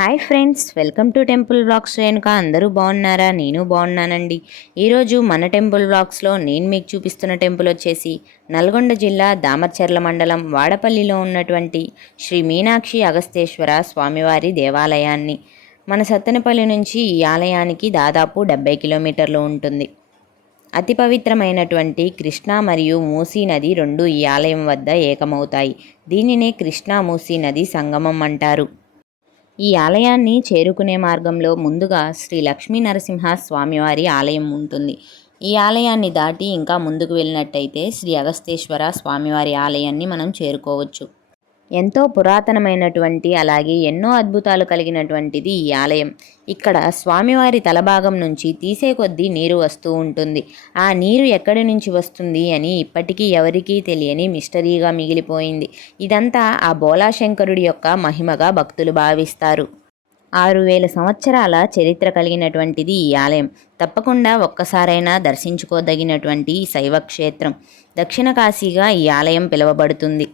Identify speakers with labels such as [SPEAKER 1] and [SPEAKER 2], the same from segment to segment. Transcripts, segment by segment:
[SPEAKER 1] Hi friends welcome to temple blogs. వెనుక అందరూ బాగున్నారా? నేను బాగున్నానండి. ఈరోజు మన టెంపుల్ బ్లాగ్స్లో నేను మీకు చూపిస్తున్న టెంపుల్ వచ్చేసి నల్గొండ జిల్లా దామర్చర్ల మండలం వాడపల్లిలో ఉన్నటువంటి శ్రీ మీనాక్షి అగస్తేశ్వర స్వామివారి దేవాలయాన్ని. మన సత్తెనపల్లి నుంచి ఈ ఆలయానికి దాదాపు డెబ్బై కిలోమీటర్లు ఉంటుంది. అతి పవిత్రమైనటువంటి కృష్ణా మరియు మూసీ నది రెండు ఈ ఆలయం వద్ద ఏకమవుతాయి. దీనినే కృష్ణా మూసీ నది సంగమం అంటారు. ఈ ఆలయాన్ని చేరుకునే మార్గంలో ముందుగా శ్రీ లక్ష్మీ నరసింహ స్వామివారి ఆలయం ఉంటుంది. ఈ ఆలయాన్ని దాటి ఇంకా ముందుకు వెళ్ళినట్టయితే శ్రీ అగస్తేశ్వర స్వామివారి ఆలయాన్ని మనం చేరుకోవచ్చు. ఎంతో పురాతనమైనటువంటి అలాగే ఎన్నో అద్భుతాలు కలిగినటువంటిది ఈ ఆలయం. ఇక్కడ స్వామివారి తలభాగం నుంచి తీసే కొద్దీ నీరు వస్తూ ఉంటుంది. ఆ నీరు ఎక్కడి నుంచి వస్తుంది అని ఇప్పటికీ ఎవరికీ తెలియని మిస్టరీగా మిగిలిపోయింది. ఇదంతా ఆ బోలాశంకరుడి యొక్క మహిమగా భక్తులు భావిస్తారు. ఆరు వేల సంవత్సరాల చరిత్ర కలిగినటువంటిది ఈ ఆలయం. తప్పకుండా ఒక్కసారైనా దర్శించుకోదగినటువంటి శైవ క్షేత్రం దక్షిణ కాశీగా ఈ ఆలయం పిలువబడుతుంది.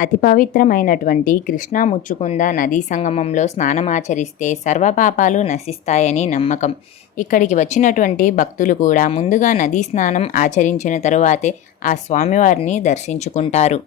[SPEAKER 1] అతి పవిత్రమైనటువంటి కృష్ణా ముచ్చుకుంద నదీ సంగమంలో స్నానమాచరిస్తే సర్వపాపాలు నశిస్తాయని నమ్మకం. ఇక్కడికి వచ్చినటువంటి భక్తులు కూడా ముందుగా నదీ స్నానం ఆచరించిన తరువాతే ఆ స్వామివారిని దర్శించుకుంటారు.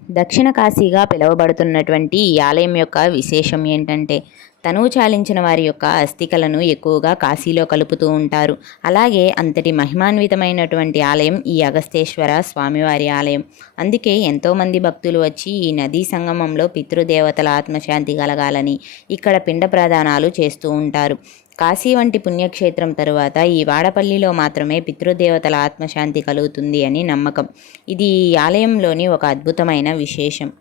[SPEAKER 1] దక్షిణ కాశీగా పిలువబడుతున్నటువంటి ఈ ఆలయం యొక్క విశేషం ఏంటంటే తనువు చాలించిన వారి యొక్క అస్థికలను ఎక్కువగా కాశీలో కలుపుతూ ఉంటారు. అలాగే అంతటి మహిమాన్వితమైనటువంటి ఆలయం ఈ అగస్తేశ్వర స్వామివారి ఆలయం. అందుకే ఎంతోమంది భక్తులు వచ్చి ఈ నదీ సంగమంలో పితృదేవతల ఆత్మశాంతి కలగాలని ఇక్కడ పిండ ప్రదానాలు చేస్తూ ఉంటారు. కాశీ వంటి పుణ్యక్షేత్రం తరువాత ఈ వాడపల్లిలో మాత్రమే పితృదేవతల ఆత్మశాంతి కలుగుతుంది అని నమ్మకం. ఇది ఈ ఆలయంలోని ఒక అద్భుతమైన విశేషం.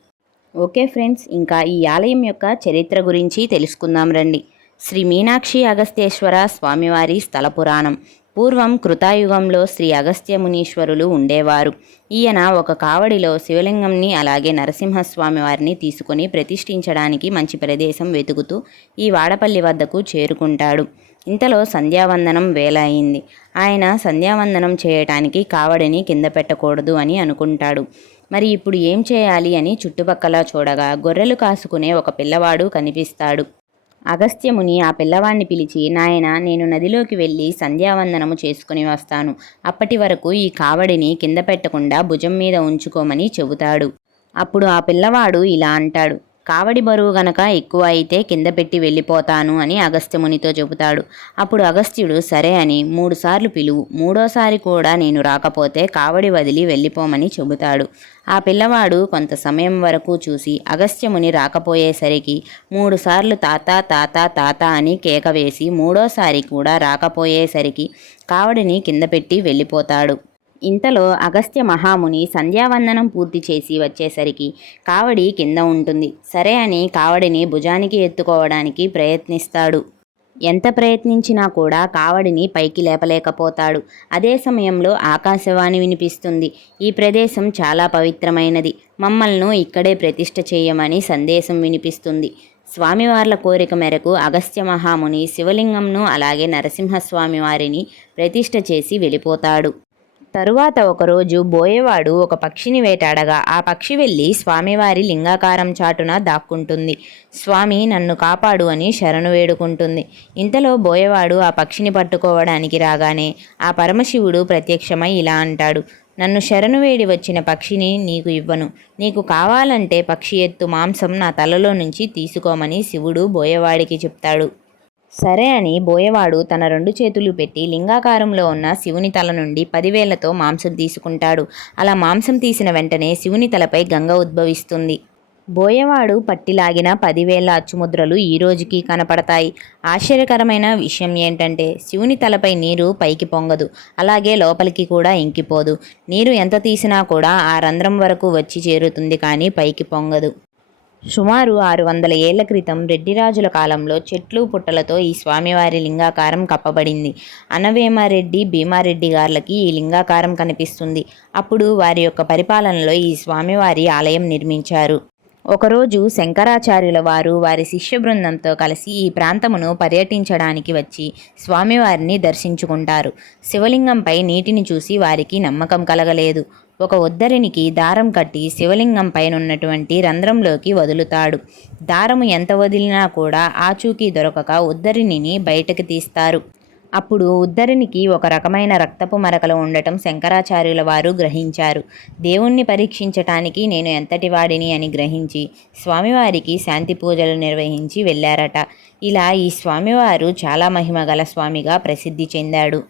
[SPEAKER 1] ఓకే ఫ్రెండ్స్ ఇంకా ఈ ఆలయం యొక్క చరిత్ర గురించి తెలుసుకుందాం రండి. శ్రీ మీనాక్షి అగస్తేశ్వర స్వామివారి స్థల పురాణం. పూర్వం కృతాయుగంలో శ్రీ అగస్త్య మునీశ్వరులు ఉండేవారు. ఈయన ఒక కావడిలో శివలింగంని అలాగే నరసింహస్వామి వారిని తీసుకుని ప్రతిష్ఠించడానికి మంచి ప్రదేశం వెతుకుతూ ఈ వాడపల్లి వద్దకు చేరుకుంటాడు. ఇంతలో సంధ్యావందనం వేల అయింది ఆయన సంధ్యావందనం చేయటానికి కావడిని కింద పెట్టకూడదు అని అనుకుంటాడు. మరి ఇప్పుడు ఏం చేయాలి అని చుట్టుపక్కల చూడగా గొర్రెలు కాసుకునే ఒక పిల్లవాడు కనిపిస్తాడు. అగస్త్యముని ఆ పిల్లవాడిని పిలిచి నాయన నేను నదిలోకి వెళ్ళి సంధ్యావందనము చేసుకుని వస్తాను. అప్పటి వరకు ఈ కావడిని కింద పెట్టకుండా భుజం మీద ఉంచుకోమని చెబుతాడు. అప్పుడు ఆ పిల్లవాడు ఇలా అంటాడు. కావడి బరువు గనక ఎక్కువ అయితే కింద పెట్టి వెళ్ళిపోతాను అని అగస్త్యమునితో చెబుతాడు. అప్పుడు అగస్త్యుడు సరే అని మూడుసార్లు పిలువు. మూడోసారి కూడా నేను రాకపోతే కావడి వదిలి వెళ్ళిపోమని చెబుతాడు. ఆ పిల్లవాడు కొంత సమయం వరకు చూసి అగస్త్యముని రాకపోయేసరికి మూడుసార్లు తాత తాత తాత అని కేక వేసి మూడోసారి కూడా రాకపోయేసరికి కావడిని కింద పెట్టి వెళ్ళిపోతాడు. ఇంతలో అగస్త్య మహాముని సంధ్యావందనం పూర్తి చేసి వచ్చేసరికి కావడి కింద ఉంటుంది. సరే అని కావడిని భుజానికి ఎత్తుకోవడానికి ప్రయత్నిస్తాడు. ఎంత ప్రయత్నించినా కూడా కావడిని పైకి లేపలేకపోతాడు. అదే సమయంలో ఆకాశవాణి వినిపిస్తుంది. ఈ ప్రదేశం చాలా పవిత్రమైనది. మమ్మల్ని ఇక్కడే ప్రతిష్ఠ చేయమని సందేశం వినిపిస్తుంది. స్వామివార్ల కోరిక మేరకు అగస్త్య మహాముని శివలింగంను అలాగే నరసింహస్వామి వారిని ప్రతిష్ఠ చేసి వెళ్ళిపోతాడు. తరువాత ఒకరోజు బోయేవాడు ఒక పక్షిని వేటాడగా ఆ పక్షి వెళ్ళి స్వామివారి లింగాకారం చాటున దాక్కుంటుంది. స్వామి నన్ను కాపాడు అని శరణు వేడుకుంటుంది. ఇంతలో బోయేవాడు ఆ పక్షిని పట్టుకోవడానికి రాగానే ఆ పరమశివుడు ప్రత్యక్షమై ఇలా అంటాడు నన్ను శరణు వేడి వచ్చిన పక్షిని నీకు ఇవ్వను. నీకు కావాలంటే పక్షి ఎత్తు మాంసం నా తలలో నుంచి తీసుకోమని శివుడు బోయవాడికి చెప్తాడు. సరే అని బోయవాడు తన రెండు చేతులు పెట్టి లింగాకారంలో ఉన్న శివుని తల నుండి పదివేలతో మాంసం తీసుకుంటాడు. అలా మాంసం తీసిన వెంటనే శివుని తలపై గంగ ఉద్భవిస్తుంది. బోయవాడు పట్టిలాగిన పదివేల అచ్చుముద్రలు ఈ రోజుకి కనపడతాయి. ఆశ్చర్యకరమైన విషయం ఏంటంటే శివుని తలపై నీరు పైకి పొంగదు. అలాగే లోపలికి కూడా ఇంకిపోదు. నీరు ఎంత తీసినా కూడా ఆ రంధ్రం వరకు వచ్చి చేరుతుంది కానీ పైకి పొంగదు. సుమారు ఆరు వందల ఏళ్ళ క్రితం రెడ్డిరాజుల కాలంలో చెట్లు పుట్టలతో ఈ స్వామివారి లింగాకారం కప్పబడింది. అనవేమారెడ్డి భీమారెడ్డి గార్లకి ఈ లింగాకారం కనిపిస్తుంది. అప్పుడు వారి యొక్క పరిపాలనలో ఈ స్వామివారి ఆలయం నిర్మించారు. ఒకరోజు శంకరాచార్యుల వారు వారి శిష్య బృందంతో కలిసి ఈ ప్రాంతమును పర్యటించడానికి వచ్చి స్వామివారిని దర్శించుకుంటారు. శివలింగంపై నీటిని చూసి వారికి నమ్మకం కలగలేదు. ఒక ఉద్దరినికి దారం కట్టి శివలింగం పైనున్నటువంటి రంధ్రంలోకి వదులుతాడు. దారము ఎంత వదిలినా కూడా ఆచూకీ దొరకక ఉద్దరిని బయటకు తీస్తారు. అప్పుడు ఉద్దరినికి ఒక రకమైన రక్తపు మరకలు ఉండటం శంకరాచార్యుల వారు గ్రహించారు. దేవుణ్ణి పరీక్షించటానికి నేను ఎంతటి వాడిని అని గ్రహించి స్వామివారికి శాంతి పూజలు నిర్వహించి వెళ్ళారట. ఇలా ఈ స్వామివారు చాలా మహిమగల స్వామిగా ప్రసిద్ధి చెందాడు.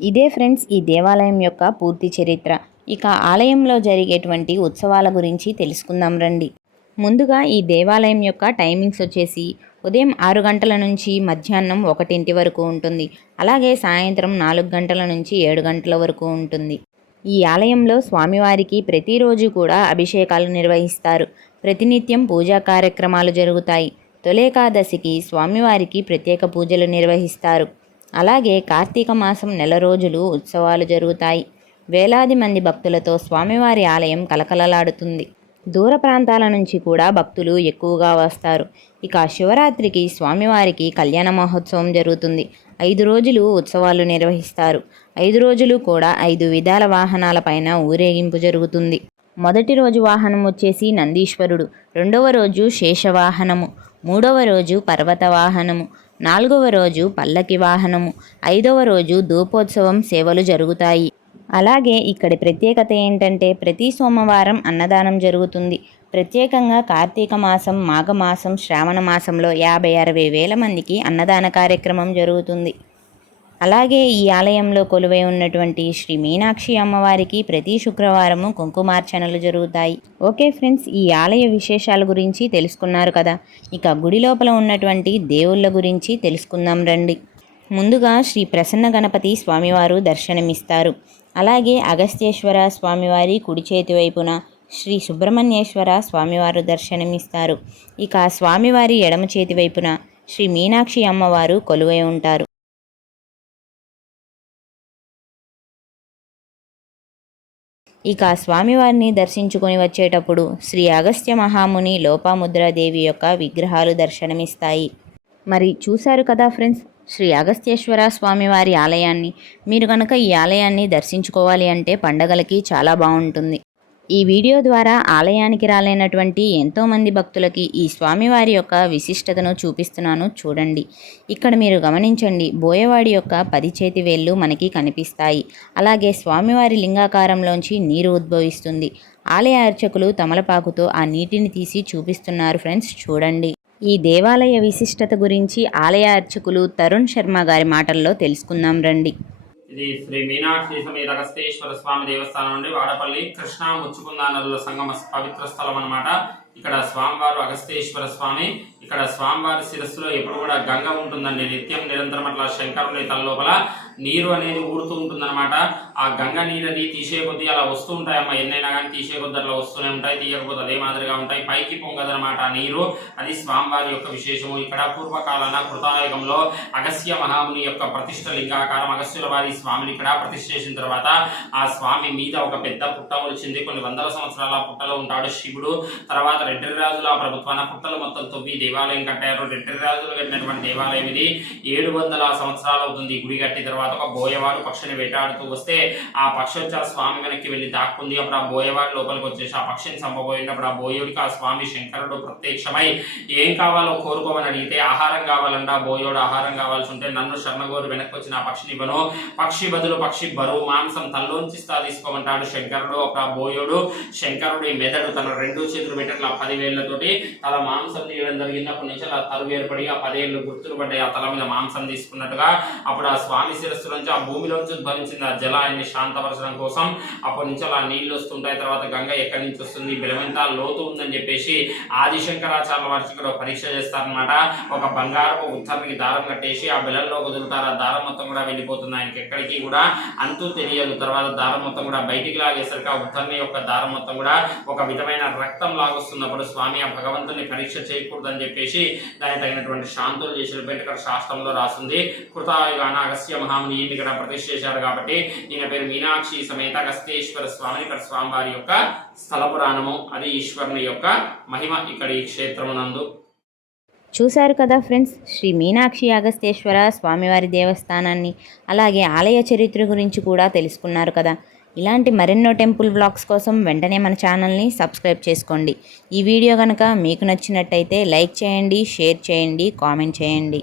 [SPEAKER 1] ఇదే ఫ్రెండ్స్ ఈ దేవాలయం యొక్క పూర్తి చరిత్ర. ఇక ఆలయంలో జరిగేటువంటి ఉత్సవాల గురించి తెలుసుకుందాం రండి. ముందుగా ఈ దేవాలయం యొక్క టైమింగ్స్ వచ్చేసి ఉదయం ఆరు గంటల నుంచి మధ్యాహ్నం ఒకటింటి వరకు ఉంటుంది. అలాగే సాయంత్రం నాలుగు గంటల నుంచి ఏడు గంటల వరకు ఉంటుంది. ఈ ఆలయంలో స్వామివారికి ప్రతిరోజు కూడా అభిషేకాలు నిర్వహిస్తారు. ప్రతినిత్యం పూజా కార్యక్రమాలు జరుగుతాయి. తొలేకాదశికి స్వామివారికి ప్రత్యేక పూజలు నిర్వహిస్తారు. అలాగే కార్తీక మాసం నెల రోజులు ఉత్సవాలు జరుగుతాయి. వేలాది మంది భక్తులతో స్వామివారి ఆలయం కలకలలాడుతుంది. దూర ప్రాంతాల నుంచి కూడా భక్తులు ఎక్కువగా వస్తారు. ఇక శివరాత్రికి స్వామివారికి కళ్యాణ మహోత్సవం జరుగుతుంది. ఐదు రోజులు ఉత్సవాలు నిర్వహిస్తారు. ఐదు రోజులు కూడా ఐదు విధాల వాహనాలపైన ఊరేగింపు జరుగుతుంది. మొదటి రోజు వాహనం వచ్చేసి నందీశ్వరుడు రెండవ రోజు శేషవాహనము మూడవ రోజు పర్వత వాహనము నాలుగవ రోజు పల్లకి వాహనము ఐదవ రోజు ధూపోత్సవం సేవలు జరుగుతాయి. అలాగే ఇక్కడి ప్రత్యేకత ఏంటంటే ప్రతి సోమవారం అన్నదానం జరుగుతుంది. ప్రత్యేకంగా కార్తీక మాసం మాఘమాసం శ్రావణ మాసంలో యాభై అరవై వేల మందికి అన్నదాన కార్యక్రమం జరుగుతుంది. అలాగే ఈ ఆలయంలో కొలువై ఉన్నటువంటి శ్రీ మీనాక్షి అమ్మవారికి ప్రతి శుక్రవారము కుంకుమార్చనలు జరుగుతాయి. ఓకే ఫ్రెండ్స్ ఈ ఆలయ విశేషాల గురించి తెలుసుకున్నారు కదా? ఇక గుడి లోపల ఉన్నటువంటి దేవుళ్ళ గురించి తెలుసుకుందాం రండి. ముందుగా శ్రీ ప్రసన్న గణపతి స్వామివారు దర్శనమిస్తారు. అలాగే అగస్త్యేశ్వర స్వామివారి కుడి చేతి వైపున శ్రీ సుబ్రహ్మణ్యేశ్వర స్వామివారు దర్శనమిస్తారు. ఇక స్వామివారి ఎడమ చేతి వైపున శ్రీ మీనాక్షి అమ్మవారు కొలువై ఉంటారు. ఇక స్వామివారిని దర్శించుకొని వచ్చేటప్పుడు శ్రీ అగస్త్య మహాముని లోపాముద్రాదేవి యొక్క విగ్రహాలు దర్శనమిస్తాయి. మరి చూశారు కదా ఫ్రెండ్స్ శ్రీ అగస్త్యేశ్వర స్వామివారి ఆలయాన్ని. మీరు కనుక ఈ ఆలయాన్ని దర్శించుకోవాలి అంటే పండగలకి చాలా బాగుంటుంది. ఈ వీడియో ద్వారా ఆలయానికి రాలేనటువంటి ఎంతోమంది భక్తులకి ఈ స్వామివారి యొక్క విశిష్టతను చూపిస్తున్నాను చూడండి. ఇక్కడ మీరు గమనించండి బోయవాడి యొక్క పది చేతి వేళ్ళు మనకి కనిపిస్తాయి. అలాగే స్వామివారి లింగాకారంలోంచి నీరు ఉద్భవిస్తుంది. ఆలయ అర్చకులు తమలపాకుతో ఆ నీటిని తీసి చూపిస్తున్నారు ఫ్రెండ్స్ చూడండి. ఈ దేవాలయ విశిష్టత గురించి ఆలయ అర్చకులు తరుణ్ శర్మ గారి మాటల్లో తెలుసుకుందాం రండి.
[SPEAKER 2] ఇది శ్రీ మీనాక్షి సమేత అగస్తేశ్వర స్వామి దేవస్థానం నుండి వాడపల్లి కృష్ణా ముచ్చుకుంద నదుల సంగమ పవిత్ర స్థలం అన్నమాట. ఇక్కడ స్వామివారు అగస్తేశ్వర స్వామి ఇక్కడ స్వామివారి శిరస్సులో ఎప్పుడు కూడా గంగ ఉంటుందండి. నిత్యం నిరంతరం అట్లా శంకరుని తల లోపల నీరు అనేది ఊడుతూ ఉంటుందన్నమాట. ఆ గంగ నీరది తీసే కొద్దీ అలా వస్తూ ఉంటాయమ్మా. ఎన్నైనా కానీ తీసే కొద్ది అట్లా వస్తూనే ఉంటాయి తీయకపోతే అదే మాదిరిగా ఉంటాయి. పైకి పొంగదనమాట ఆ నీరు. అది స్వామివారి యొక్క విశేషము. ఇక్కడ పూర్వకాలన కృతాయుగంలో అగస్త్య మహాముని యొక్క ప్రతిష్ట లింగాకారం అగస్త్యుల వారి స్వామిని ఇక్కడ ప్రతిష్ఠ చేసిన తర్వాత ఆ స్వామి మీద ఒక పెద్ద పుట్ట వచ్చింది కొన్ని వందల సంవత్సరాల పుట్టలో ఉంటాడు శివుడు. తర్వాత రెడ్డి రాజుల ప్రభుత్వాన పుట్టలు మొత్తం తొవ్వి దేవాలయం కట్టారు. రెడ్డి రాజులు కట్టినటువంటి దేవాలయం ఇది. ఏడు వందల సంవత్సరాలు అవుతుంది గుడి కట్టిన తర్వాత ఒక బోయవాడు పక్షిని వేటాడుతూ వస్తే ఆ పక్షి వచ్చి ఆ స్వామి వెనక్కి వెళ్ళి దాక్కుంది. అప్పుడు ఆ బోయవాడు లోపలికి వచ్చేసి ఆ పక్షిని చంపబోయినప్పుడు ఆ బోయోడికి ఆ స్వామి శంకరుడు ప్రత్యక్షమై ఏం కావాలో కోరుకోమని అడిగితే ఆహారం కావాలంట ఆ బోయోడు ఆహారం కావాల్సి ఉంటే నన్ను శర్మగోరు వెనక్కి వచ్చిన ఆ పక్షిని ఇవ్వను. పక్షి బదులు పక్షి బరువు మాంసం తల్లోంచి స్థా తీసుకోమంటాడు శంకరుడు. ఒక బోయోడు శంకరుడి మెదడు తన రెండు చేతులు పెట్టిన పదివేళ్ళతోటి తల మాంసం తీయడం జరిగింది. అప్పటి నుంచి అలా తరువు ఏర్పడి ఆ పదేళ్ళు గుర్తులు పడ్డాయి. ఆ తల మీద మాంసం తీసుకున్నట్టుగా అప్పుడు ఆ స్వామి శిరస్సు నుంచి ఆ భూమిలోంచి ఉద్భవించింది ఆ జలాన్ని శాంతపరచడం కోసం అప్పటి నుంచి అలా నీళ్ళు వస్తుంటాయి. తర్వాత గంగ ఎక్కడి నుంచి వస్తుంది? బెలమెంత లోతు ఉందని చెప్పేసి ఆదిశంకరాచార్య వారికి ఇక్కడ పరీక్ష చేస్తారనమాట ఒక బంగారపు ఉత్తరానికి దారం కట్టేసి ఆ బెలంలో వదులుతారు. ఆ దారం మొత్తం కూడా వెళ్ళిపోతుంది. ఆయనకి ఎక్కడికి కూడా అంతు తెలియదు. తర్వాత దారం మొత్తం కూడా బయటికి లాగేసరికి ఆ ఉత్తర్ని యొక్క దారం మొత్తం కూడా ఒక విధమైన రక్తం లాగొస్తున్నప్పుడు స్వామి ఆ భగవంతుని పరీక్ష చేయకూడదని చెప్పేసి దానికి తగినటువంటి శాంతులు చేసిన ఇక్కడ శాస్త్రంలో రాస్తుంది కృతాయుగాన అగస్య మహా ఈయన ఇక్కడ ప్రతిష్ఠ చేశారు కాబట్టి ఈయన పేరు మీనాక్షి సమేత గస్తేశ్వర స్వామిని ఇక్కడ స్వామివారి యొక్క స్థల పురాణము. అది ఈశ్వరుని యొక్క మహిమ ఇక్కడ ఈ క్షేత్రమునందు.
[SPEAKER 1] చూశారు కదా ఫ్రెండ్స్ శ్రీ మీనాక్షి అగస్తేశ్వర స్వామివారి దేవస్థానాన్ని అలాగే ఆలయ చరిత్ర గురించి కూడా తెలుసుకున్నారు కదా. ఇలాంటి మరెన్నో టెంపుల్ బ్లాగ్స్ కోసం వెంటనే మన ఛానల్ని సబ్స్క్రైబ్ చేసుకోండి. ఈ వీడియో కనుక మీకు నచ్చినట్టయితే లైక్ చేయండి షేర్ చేయండి కామెంట్ చేయండి.